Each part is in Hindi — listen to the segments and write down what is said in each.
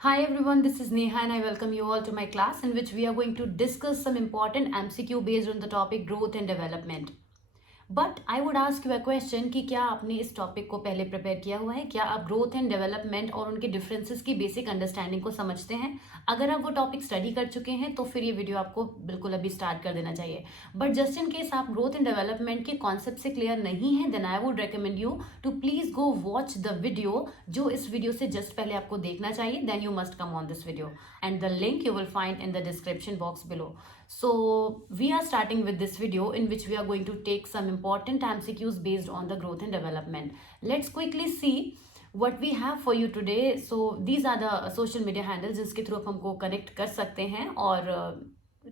Hi everyone, this is Neha and I welcome you all to my class in which we are going to discuss some important MCQ based on the topic growth and development. But I would ask you a question कि क्या आपने इस टॉपिक को पहले प्रिपेयर किया हुआ है? क्या आप ग्रोथ एंड डेवलपमेंट और उनके डिफरेंसेस की बेसिक अंडरस्टैंडिंग को समझते हैं? अगर आप वो टॉपिक स्टडी कर चुके हैं तो फिर ये वीडियो आपको बिल्कुल अभी स्टार्ट कर देना चाहिए. बट जस्ट इन केस आप ग्रोथ एंड डेवलपमेंट के कॉन्सेप्ट से क्लियर नहीं है, then I would recommend you to please go watch the video जो इस वीडियो से जस्ट पहले आपको देखना चाहिए. Then you must come on this video and the link you will find in the description box below. So we are starting with this video in which we are going to take some important MCQs based on the growth and development. Let's quickly see what we have for you today. So these are the social media handles जिसके थ्रू आप हमको कनेक्ट कर सकते हैं और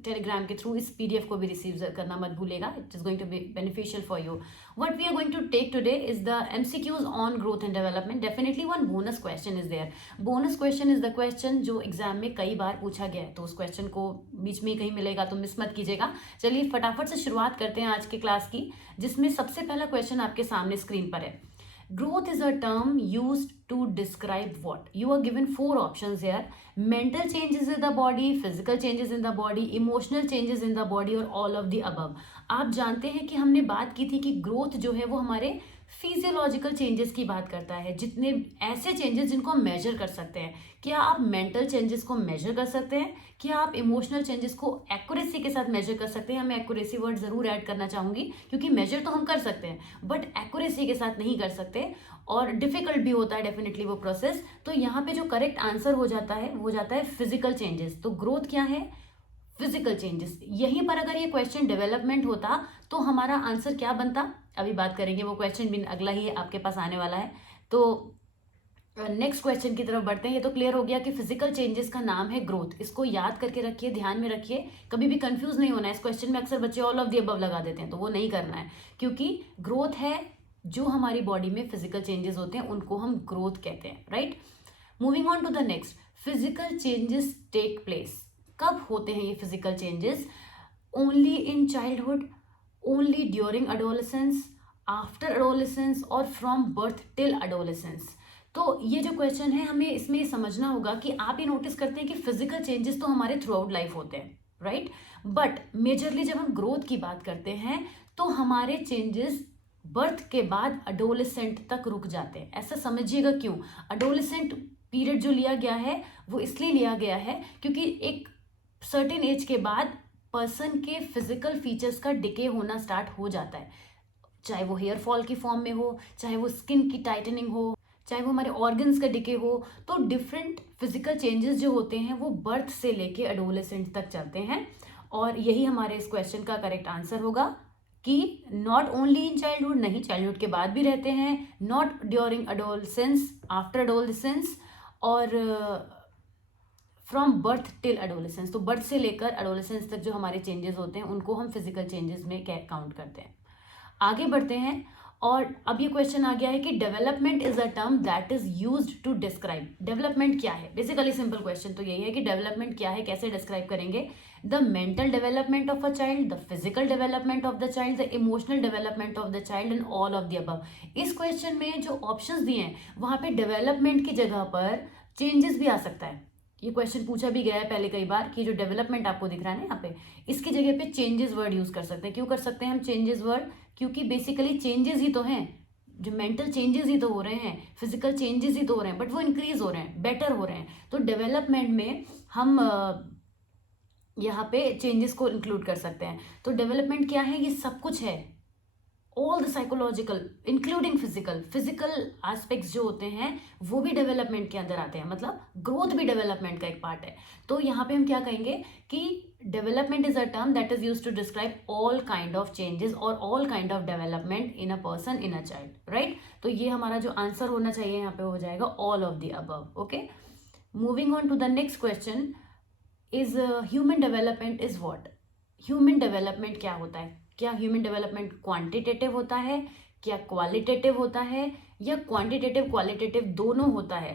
टेलीग्राम के थ्रू इस पीडीएफ को भी रिसीव करना मत भूलेगा. It is going to be beneficial for you. What we are going to take today is the MCQs on growth and development. Definitely one bonus question is there. Bonus question is the question जो एग्जाम में कई बार पूछा गया है, तो उस क्वेश्चन को बीच में ही कहीं मिलेगा तो मिस मत कीजिएगा. चलिए फटाफट से शुरुआत करते हैं आज के क्लास की, जिसमें सबसे पहला क्वेश्चन आपके सामने स्क्रीन पर है. Growth is a term used to describe what? You are given four options here. Mental changes in the body, physical changes in the body, emotional changes in the body और all of the above. आप जानते हैं कि हमने बात की थी कि ग्रोथ जो है वो हमारे फिजियोलॉजिकल चेंजेस की बात करता है, जितने ऐसे चेंजेस जिनको हम मेजर कर सकते हैं. क्या आप मेंटल चेंजेस को मेजर कर सकते हैं? क्या आप इमोशनल चेंजेस को एक्यूरेसी के साथ मेजर कर सकते हैं? मैं एक्यूरेसी वर्ड जरूर ऐड करना चाहूंगी क्योंकि मेजर तो हम कर सकते हैं बट एक्यूरेसी के साथ नहीं कर सकते और डिफिकल्ट भी होता है डेफिनेटली वो प्रोसेस. तो यहाँ पे जो करेक्ट आंसर हो जाता है वो जाता है फिजिकल चेंजेस. तो ग्रोथ क्या है? Physical changes. यहीं पर अगर ये क्वेश्चन डेवलपमेंट होता तो हमारा आंसर क्या बनता, अभी बात करेंगे. वो क्वेश्चन भी अगला ही आपके पास आने वाला है. तो नेक्स्ट क्वेश्चन की तरफ बढ़ते हैं. ये तो क्लियर हो गया कि फिजिकल चेंजेस का नाम है ग्रोथ. इसको याद करके रखिए, ध्यान में रखिए, कभी भी कंफ्यूज नहीं होना है. इस क्वेश्चन में अक्सर बच्चे ऑल ऑफ द अबव लगा देते हैं, तो वो नहीं करना है क्योंकि ग्रोथ है जो हमारी बॉडी में फिजिकल चेंजेस होते हैं उनको हम ग्रोथ कहते हैं. Right, moving on to the next. Physical changes take place. कब होते हैं ये physical changes? Only in childhood, only during adolescence, after adolescence और फ्रॉम बर्थ टिल अडोलेसेंस. तो ये जो क्वेश्चन है हमें इसमें ये समझना होगा कि आप ये नोटिस करते हैं कि फिजिकल चेंजेस तो हमारे थ्रू आउट लाइफ होते हैं, राइट. बट मेजरली जब हम ग्रोथ की बात करते हैं तो हमारे चेंजेस बर्थ के बाद अडोलेसेंट तक रुक जाते हैं. ऐसा समझिएगा क्यों. अडोलेसेंट पीरियड जो लिया गया है वो इसलिए लिया गया है क्योंकि एक सर्टेन एज के बाद पर्सन के फिजिकल फीचर्स का डिके होना स्टार्ट हो जाता है, चाहे वो हेयर फॉल की फॉर्म में हो, चाहे वो स्किन की टाइटनिंग हो, चाहे वो हमारे ऑर्गन्स का डिके हो. तो डिफरेंट फिजिकल चेंजेस जो होते हैं वो बर्थ से लेके एडोलेसेंट तक चलते हैं और यही हमारे इस क्वेश्चन का करेक्ट आंसर होगा कि नॉट ओनली इन चाइल्डहुड, नहीं चाइल्डहुड के बाद भी रहते हैं, not during adolescence, after adolescence और फ्रॉम बर्थ टिल एडोलेसेंस. तो बर्थ से लेकर एडोलेसेंस तक जो हमारे चेंजेस होते हैं उनको हम फिजिकल चेंजेस में काउंट करते हैं. आगे बढ़ते हैं और अब ये क्वेश्चन आ गया है कि development is a term that is used to describe. Development क्या है? बेसिकली सिंपल क्वेश्चन तो यही है कि डेवलपमेंट क्या है, कैसे डिस्क्राइब करेंगे. The mental development of a child, the physical development of the child, the emotional development of the child and all of the above. इस क्वेश्चन में जो ऑप्शंस दिए हैं वहां पे डेवलपमेंट की जगह पर चेंजेस भी आ सकता है. ये क्वेश्चन पूछा भी गया है पहले कई बार कि जो डेवलपमेंट आपको दिख रहा है ना यहाँ पे, इसकी जगह पे चेंजेस वर्ड यूज कर सकते हैं. क्यों कर सकते हैं हम चेंजेस वर्ड? क्योंकि बेसिकली चेंजेस ही तो हैं, जो मेंटल चेंजेस ही तो हो रहे हैं, फिजिकल चेंजेस ही तो हो रहे हैं बट वो इंक्रीज हो रहे हैं, बेटर हो रहे हैं. तो डेवलपमेंट में हम यहाँ पे चेंजेस को इंक्लूड कर सकते हैं. तो डेवलपमेंट क्या है? ये सब कुछ है, all the psychological including physical. Physical aspects जो होते हैं वो भी डेवलपमेंट के अंदर आते हैं, मतलब ग्रोथ भी डेवलपमेंट का एक पार्ट है. तो यहाँ पे हम क्या कहेंगे कि development is a term that is used to describe all kind of changes और all kind of development in a person, in a child. Right, तो ये हमारा जो आंसर होना चाहिए यहाँ पे हो जाएगा all of the above. Okay, moving on to the next question is human development is what. Human development क्या होता है? क्या ह्यूमन डेवलपमेंट क्वांटिटेटिव होता है, क्या क्वालिटेटिव होता है, या क्वांटिटेटिव क्वालिटेटिव दोनों होता है,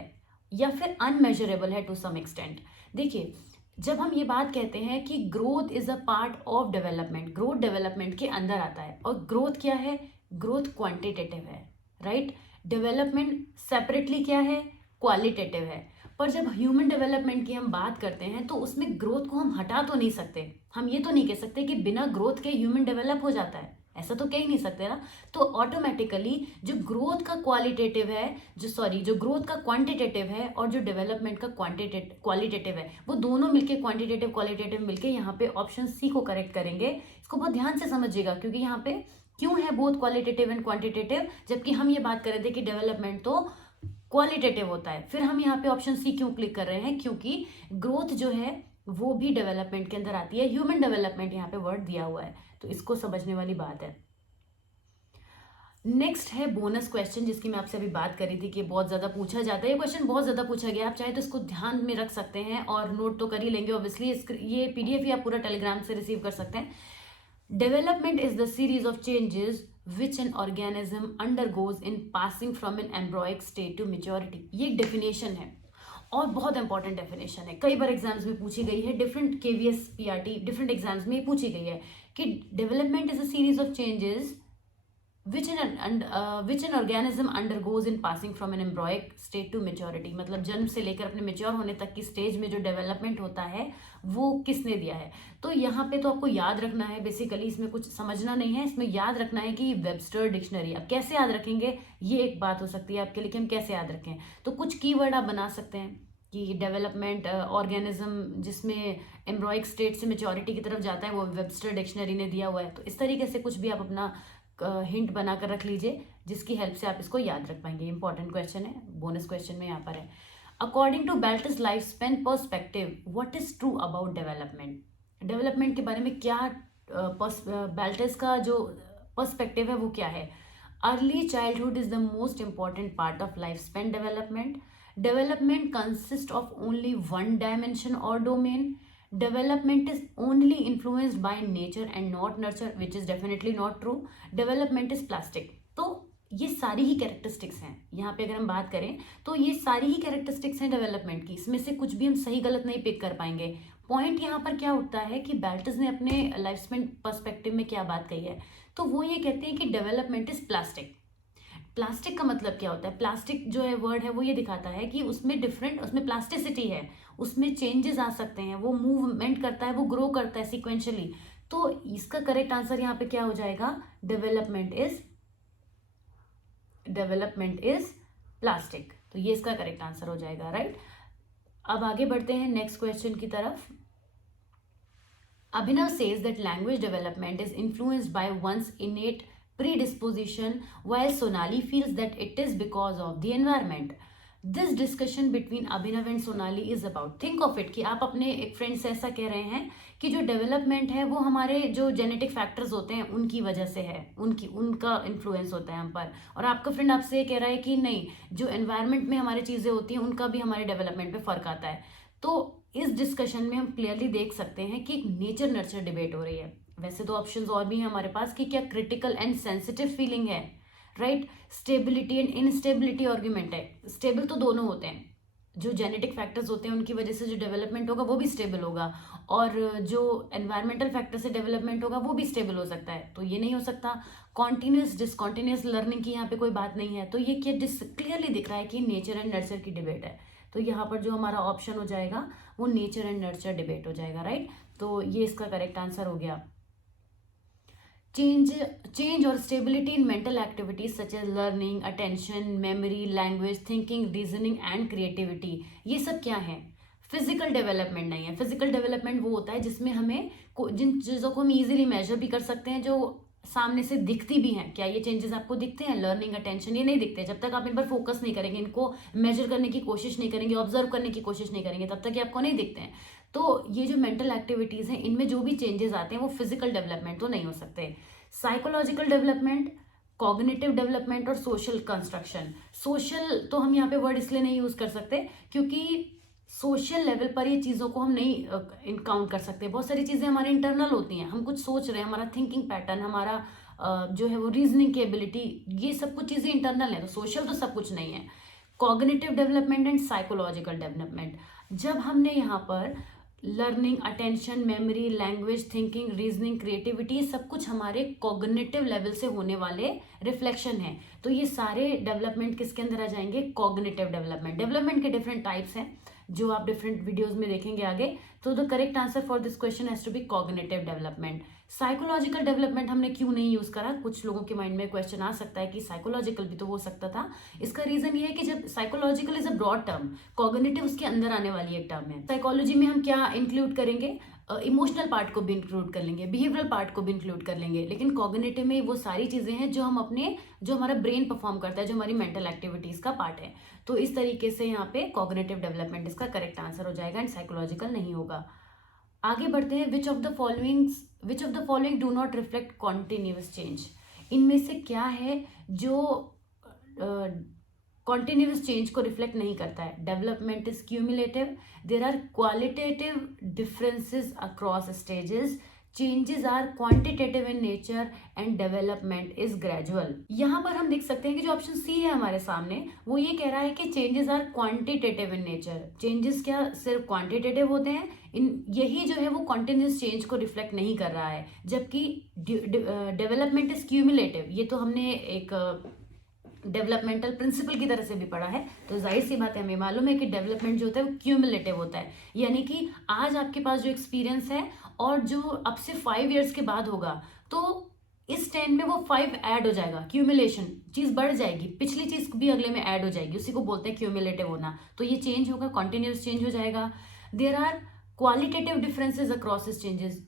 या फिर अनमेजरेबल है टू सम एक्सटेंट. देखिए, जब हम ये बात कहते हैं कि growth is a part of development, growth development के अंदर आता है और ग्रोथ क्या है? ग्रोथ क्वांटिटेटिव है, राइट. डेवलपमेंट सेपरेटली क्या है? क्वालिटेटिव है. पर जब ह्यूमन डेवलपमेंट की हम बात करते हैं तो उसमें ग्रोथ को हम हटा तो नहीं सकते। हम ये तो नहीं कह सकते कि बिना ग्रोथ के ह्यूमन डेवलप हो जाता है, ऐसा तो कह ही नहीं सकते ना। तो ऑटोमेटिकली जो ग्रोथ का क्वालिटेटिव है, जो ग्रोथ का क्वांटिटेटिव है और जो डेवलपमेंट का क्वालिटेटिव है, वो दोनों मिलके क्वांटिटेटिव क्वालिटेटिव मिलके यहाँ पे ऑप्शन सी को करेक्ट करेंगे। इसको बहुत ध्यान से समझिएगा, क्योंकि यहाँ पे क्यों है बोथ क्वालिटेटिव एंड क्वांटिटेटिव, जबकि हम ये बात कर रहे थे कि डेवलपमेंट तो क्वालिटेटिव होता है। फिर हम यहाँ पे ऑप्शन सी क्यों क्लिक कर रहे हैं, क्योंकि ग्रोथ जो है वो भी डेवलपमेंट के अंदर आती है। ह्यूमन डेवलपमेंट यहाँ पे वर्ड दिया हुआ है, तो इसको समझने वाली बात है। नेक्स्ट है बोनस क्वेश्चन, जिसकी मैं आपसे अभी बात कर रही थी कि बहुत ज्यादा पूछा जाता है। ये क्वेश्चन बहुत ज्यादा पूछा गया, आप चाहे तो इसको ध्यान में रख सकते हैं और नोट तो कर ही लेंगे ऑब्वियसली। ये पीडीएफ ही आप पूरा टेलीग्राम से रिसीव कर सकते हैं। Development is the series of changes which an organism undergoes in passing from an embryonic state to maturity। ये एक डेफिनेशन है और बहुत इंपॉर्टेंट डेफिनेशन है, कई बार एग्जाम्स में पूछी गई है, different KVS PRT different exams में पूछी गई है कि development is a series of changes which an organism undergoes in passing from an embryonic state to maturity। मतलब जन्म से लेकर अपने मेच्योर होने तक की स्टेज में जो डेवलपमेंट होता है वो किसने दिया है। तो यहाँ पे तो आपको याद रखना है, बेसिकली इसमें कुछ समझना नहीं है, इसमें याद रखना है कि वेबस्टर डिक्शनरी। अब कैसे याद रखेंगे ये एक बात हो सकती है आपके लिए कि हम कैसे याद रखें। तो कुछ कीवर्ड आप बना सकते हैं कि डेवलपमेंट ऑर्गेनिज्म जिसमें एम्ब्रॉयक स्टेट से मेच्योरिटी की तरफ जाता है वो वेबस्टर डिक्शनरी ने दिया हुआ है। तो इस तरीके से कुछ भी आप अपना हिंट बनाकर रख लीजिए, जिसकी हेल्प से आप इसको याद रख पाएंगे। इंपॉर्टेंट क्वेश्चन है, बोनस क्वेश्चन में यहाँ पर है। According to Baltes life span perspective what is true about development. Development के बारे में क्या बेल्टस का जो पर्सपेक्टिव है वो क्या है। Early childhood is the most important part of life span development. Development consist of only one dimension और domain. Development is only influenced by nature and not nurture, which is definitely not true. Development is plastic। तो ये सारी ही कैरेक्टरिस्टिक्स हैं, यहाँ पे अगर हम बात करें तो ये सारी ही कैरेक्टरिस्टिक्स हैं डेवलपमेंट की। इसमें से कुछ भी हम सही गलत नहीं पिक कर पाएंगे। पॉइंट यहाँ पर क्या उठता है कि बेल्टस ने अपने लाइफ स्पेन पर्सपेक्टिव में क्या बात कही है, तो वो ये कहते हैं कि डेवलपमेंट इज प्लास्टिक। प्लास्टिक का मतलब क्या होता है, प्लास्टिक जो है वर्ड है वो ये दिखाता है कि उसमें उसमें प्लास्टिसिटी है, उसमें चेंजेस आ सकते हैं, वो मूवमेंट करता है, वो ग्रो करता है सिक्वेंशली। तो इसका करेक्ट आंसर यहाँ पे क्या हो जाएगा, डेवलपमेंट इज प्लास्टिक। तो ये इसका करेक्ट आंसर हो जाएगा, राइट। अब आगे बढ़ते हैं नेक्स्ट क्वेश्चन की तरफ। Abhinav says that language development is influenced by one's innate predisposition, while Sonali feels that it is because of the environment। This discussion between Abhinav and Sonali is about, think of it कि आप अपने एक फ्रेंड से ऐसा कह रहे हैं कि जो डेवलपमेंट है वो हमारे जो जेनेटिक फैक्टर्स होते हैं उनकी वजह से है, उनका इन्फ्लुएंस होता है हम पर। और आपका फ्रेंड आपसे ये कह रहा है कि नहीं, जो एनवायरनमेंट में हमारी चीज़ें होती हैं उनका भी हमारे डेवलपमेंट पे फर्क आता है। तो इस डिस्कशन में हम क्लियरली देख सकते हैं कि एक नेचर नर्चर डिबेट हो रही है। वैसे तो ऑप्शंस और भी हैं हमारे पास कि क्या क्रिटिकल एंड सेंसिटिव फीलिंग है, right. Stability and instability argument है। स्टेबल तो दोनों होते हैं, जो जेनेटिक फैक्टर्स होते हैं उनकी वजह से जो डेवलपमेंट होगा वो भी स्टेबल होगा, और जो एनवायरमेंटल फैक्टर से डेवलपमेंट होगा वो भी स्टेबल हो सकता है। तो ये नहीं हो सकता। कॉन्टिन्यूस डिसकॉन्टिन्यूस लर्निंग की यहाँ पे कोई बात नहीं है। तो ये क्लियरली दिख रहा है कि नेचर एंड नर्चर की डिबेट है। तो यहाँ पर जो हमारा ऑप्शन हो जाएगा वो नेचर एंड नर्चर डिबेट हो जाएगा, राइट। तो ये इसका करेक्ट आंसर हो गया। Change or stability in mental activities such as learning, attention, memory, language, thinking, reasoning and creativity, ये सब क्या है, फिजिकल डेवलपमेंट नहीं है। फिजिकल डेवलपमेंट वो होता है जिसमें हमें जिन चीज़ों को हम इजीली मेजर भी कर सकते हैं, जो सामने से दिखती भी हैं। क्या ये चेंजेस आपको दिखते हैं, लर्निंग, अटेंशन, ये नहीं दिखते। जब तक आप इन पर फोकस नहीं करेंगे, इनको मेजर करने की कोशिश नहीं करेंगे, ऑब्जर्व करने की कोशिश नहीं करेंगे, तब तक ये आपको नहीं दिखते हैं। तो ये जो मेंटल एक्टिविटीज़ हैं इनमें जो भी चेंजेस आते हैं वो फिजिकल डेवलपमेंट तो नहीं हो सकते। साइकोलॉजिकल डेवलपमेंट, कॉग्निटिव डेवलपमेंट और सोशल कंस्ट्रक्शन। सोशल तो हम यहाँ पे वर्ड इसलिए नहीं यूज़ कर सकते क्योंकि सोशल लेवल पर ये चीज़ों को हम नहीं इनकाउंट कर सकते। बहुत सारी चीज़ें हमारे इंटरनल होती हैं, हम कुछ सोच रहे हैं, हमारा थिंकिंग पैटर्न, हमारा जो है वो रीजनिंग की एबिलिटी, ये सब कुछ चीज़ें इंटरनल है। तो सोशल तो सब कुछ नहीं है। Cognitive development and psychological development, जब हमने यहाँ पर learning, attention, memory, language, thinking, reasoning, creativity, ये सब कुछ हमारे कॉग्निटिव लेवल से होने वाले रिफ्लेक्शन है। तो ये सारे डेवलपमेंट किसके अंदर आ जाएंगे, कॉग्निटिव डेवलपमेंट। डेवलपमेंट के डिफरेंट टाइप्स हैं, जो आप डिफरेंट वीडियोज में देखेंगे आगे। तो the correct answer for this question has to be cognitive development. Psychological development हमने क्यों नहीं यूज करा, कुछ लोगों के माइंड में क्वेश्चन आ सकता है कि साइकोलॉजिकल भी तो हो सकता था। इसका रीजन ये है कि जब psychological is a broad term, cognitive उसके अंदर आने वाली एक टर्म है। साइकोलॉजी में हम क्या इंक्लूड करेंगे, इमोशनल पार्ट को भी इंक्लूड कर लेंगे, बिहेवियरल पार्ट को भी इंक्लूड कर लेंगे, लेकिन कॉग्निटिव में वो सारी चीजें हैं जो हम अपने, जो हमारा ब्रेन परफॉर्म करता है, जो हमारी मेंटल एक्टिविटीज का पार्ट है। तो इस तरीके से यहाँ पे कॉग्निटिव डेवलपमेंट इसका करेक्ट आंसर हो जाएगा एंड साइकोलॉजिकल नहीं होगा। आगे बढ़ते हैं। Which of the following do not reflect continuous change. इनमें से क्या है जो कॉन्टिन्यूस चेंज को रिफ्लेक्ट नहीं करता है। Development is cumulative, there are qualitative differences across stages, changes are quantitative in nature and development is gradual. यहाँ पर हम देख सकते हैं कि जो ऑप्शन सी है हमारे सामने वो ये कह रहा है कि changes are quantitative in nature. Changes क्या सिर्फ क्वांटिटेटिव होते हैं, यही जो है वो कॉन्टिन्यूस चेंज को रिफ्लेक्ट नहीं कर रहा है, जबकि डेवलपमेंट इज क्यूमुलेटिव। ये तो हमने एक डेवलपमेंटल प्रिंसिपल की तरह से भी पढ़ा है, तो जाहिर सी बात है हमें मालूम है कि डेवलपमेंट जो होता है वो क्यूमुलेटिव होता है, यानी कि आज आपके पास जो एक्सपीरियंस है और जो अब से 5 ईयर्स के बाद होगा, तो इस 10 में वो 5 ऐड हो जाएगा, क्यूमुलेशन, चीज बढ़ जाएगी, पिछली चीज भी अगले में ऐड हो जाएगी, उसी को बोलते हैं क्यूमुलेटिव होना। तो ये चेंज होगा, कॉन्टिन्यूस चेंज हो जाएगा। There are qualitative differences across changes,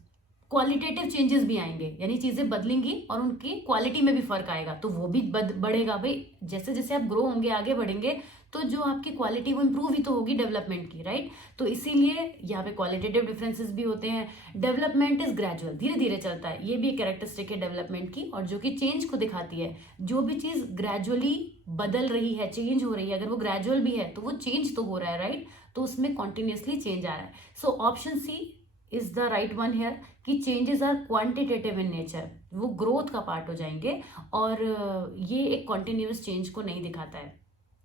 qualitative changes भी आएंगे, यानी चीजें बदलेंगी और उनकी क्वालिटी में भी फर्क आएगा, तो वो भी बढ़ेगा। भाई जैसे जैसे आप ग्रो होंगे, आगे बढ़ेंगे, तो जो आपकी क्वालिटी वो इंप्रूव ही तो होगी डेवलपमेंट की, राइट। तो इसीलिए यहाँ पे क्वालिटेटिव डिफरेंसेस भी होते हैं। डेवलपमेंट इज ग्रेजुअल, धीरे धीरे चलता है, ये भी एक कैरेक्टरिस्टिक है डेवलपमेंट की, और जो कि चेंज को दिखाती है। जो भी चीज ग्रेजुअली बदल रही है, चेंज हो रही है, अगर वो ग्रेजुअल भी है तो वो चेंज तो हो रहा है, राइट। तो उसमें कॉन्टिन्यूसली चेंज आ रहा है। So option C is the right one here कि changes are quantitative in nature, वो ग्रोथ का पार्ट हो जाएंगे और ये एक कॉन्टिन्यूस चेंज को नहीं दिखाता है।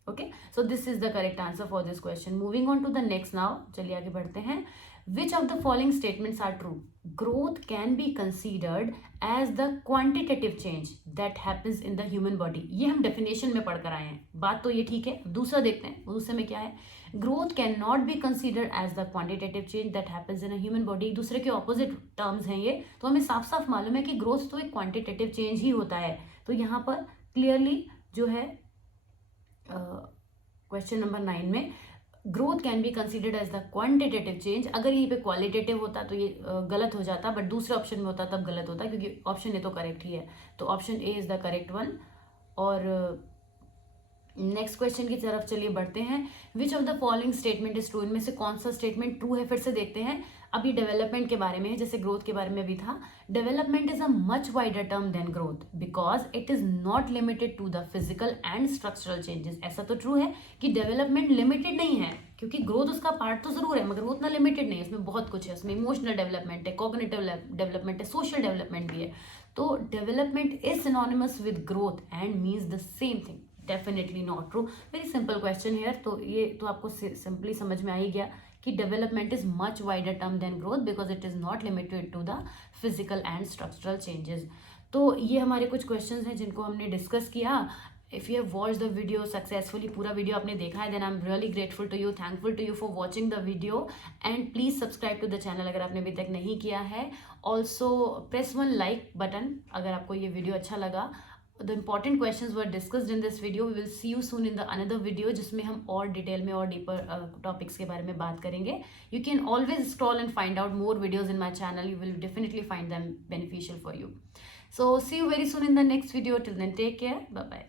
Okay, so this is the correct answer for this question. Moving on to the next now, चलिए आगे बढ़ते हैं। Which of the following statements are true? Growth can be considered as the quantitative change that happens in the human body. ये हम डेफिनेशन में पढ़कर आए हैं, बात तो ये ठीक है। दूसरा देखते हैं, दूसरे में क्या है। Growth can not be considered as the quantitative change that happens in a human body. एक दूसरे के ऑपोजिट टर्म्स हैं ये, तो हमें साफ साफ मालूम है कि ग्रोथ तो एक क्वांटिटेटिव चेंज ही होता है। तो यहाँ पर क्लियरली जो है क्वेश्चन नंबर 9 में growth can be considered as the quantitative change, अगर ये पे क्वालिटेटिव होता तो ये गलत हो जाता, बट दूसरे ऑप्शन में होता तब गलत होता, क्योंकि ऑप्शन ए तो करेक्ट ही है। तो option A is the correct one. और नेक्स्ट क्वेश्चन की तरफ चलिए बढ़ते हैं। Which of the following statement is true? इनमें से कौन सा स्टेटमेंट ट्रू है, फिर से देखते हैं। अब ये डेवलपमेंट के बारे में है, जैसे ग्रोथ के बारे में भी था। Development is a much wider term than growth because it is not limited to the physical and structural changes. ऐसा तो ट्रू है कि डेवलपमेंट लिमिटेड नहीं है, क्योंकि ग्रोथ उसका पार्ट तो जरूर है, मगर वो उतना लिमिटेड नहीं है, उसमें बहुत कुछ है। उसमें इमोशनल डेवलपमेंट है, कॉग्निटिव डेवलपमेंट है, सोशल डेवलपमेंट भी है। तो development is synonymous with growth and means the same thing. Definitely not true. Very simple question here. तो ये तो आपको सिंपली समझ में आ ही गया कि development is much wider term than growth because it is not limited to the physical and structural changes. तो ये हमारे कुछ क्वेश्चंस हैं जिनको हमने डिस्कस किया। If you have watch the video successfully, पूरा वीडियो आपने देखा है, then I am really grateful to you, thankful to you for watching the video and please subscribe to the channel अगर आपने अभी तक नहीं किया है। Also press one like button अगर आपको ये वीडियो अच्छा लगा। The important questions were discussed in this video. We will see you soon in the another video जिसमें हम और डिटेल में और डीपर टॉपिक्स के बारे में बात करेंगे. You can always scroll and find out more videos in my channel. You will definitely find them beneficial for you. So see you very soon in the next video. Till then, take care. Bye bye.